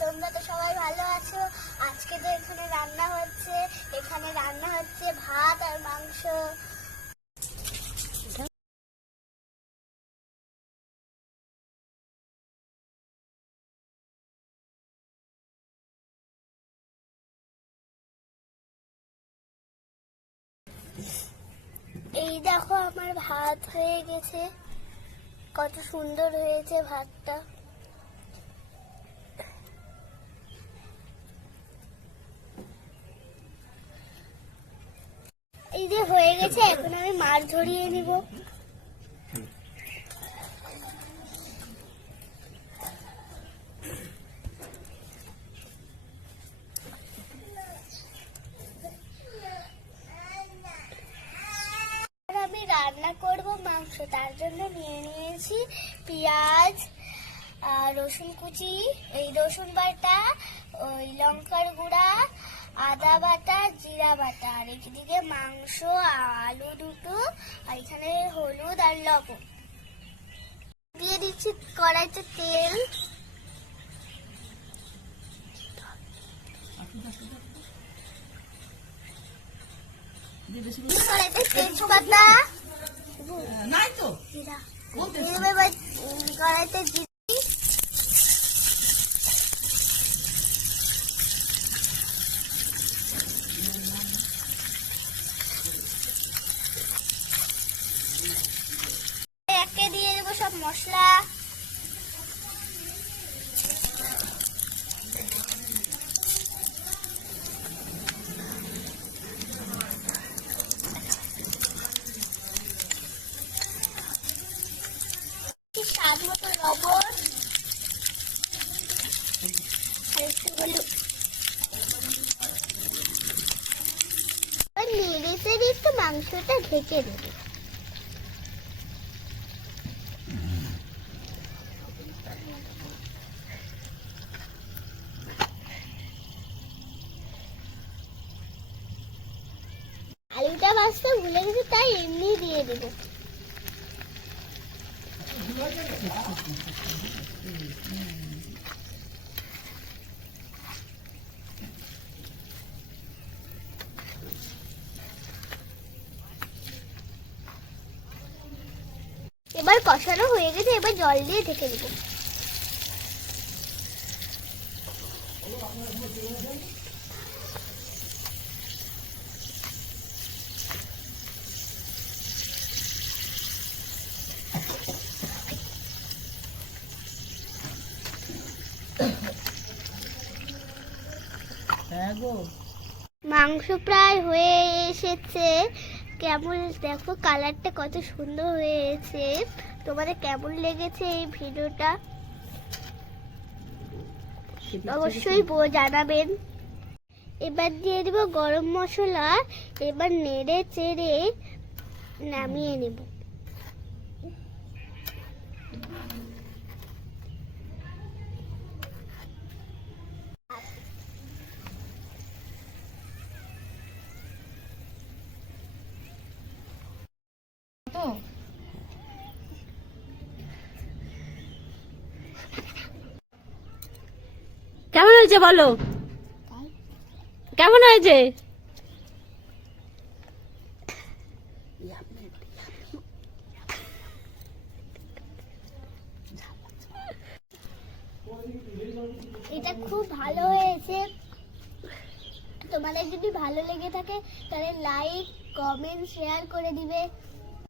তোমরা তো সবাই ভালো আছো। আজকে তো এখানে রান্না হচ্ছে ভাত আর মাংস। এই দেখো আমার ভাত হয়ে গেছে, কত সুন্দর হয়েছে ভাতটা। এই যে হয়ে গেছে, এখন আমি মাছ ধরিয়ে নিব। আমি রান্না করব মাংস, তার জন্য নিয়ে নিয়েছি পেঁয়াজ, রসুন কুচি, এই রসুন বাটা, ওই লঙ্কার গুঁড়া, আদা বাটা, জিরা বাটা, আর এদিকে মাংস, আলু দুটো, আর এখানে হলুদ আর লবণ দিয়ে দিচ্ছি। কড়াইতে তেল, কড়াইতে তেজপাতা, কড়াইতে একে দিয়ে দেবো সব মশলা। স্বাদ মতো লবণ, নেড়ে একটু মাংসটা ঢেকে দেবো। আলুটা ভাজতে ভুলে গেছি, তাই এমনি দিয়ে দেবো। এবার কষানো হয়ে গেছে, এবার জল দিয়ে ঢেকে দেবো। মাংস প্রায় হয়ে এসেছে, কেমন দেখো কালারটা কত সুন্দর হয়েছে। তোমাদের কেমন লেগেছে এই ভিডিওটা অবশ্যই জানাবেন। এবার দিয়ে দেব গরম মশলা, এবার নেড়ে চেড়ে নামিয়ে নেব। কেমন হয়েছে বলো, কেমন হয়েছে? এটা খুব ভালো হয়েছে। তোমাদের যদি ভালো লেগে থাকে তাহলে লাইক, কমেন্ট, শেয়ার করে দিবে।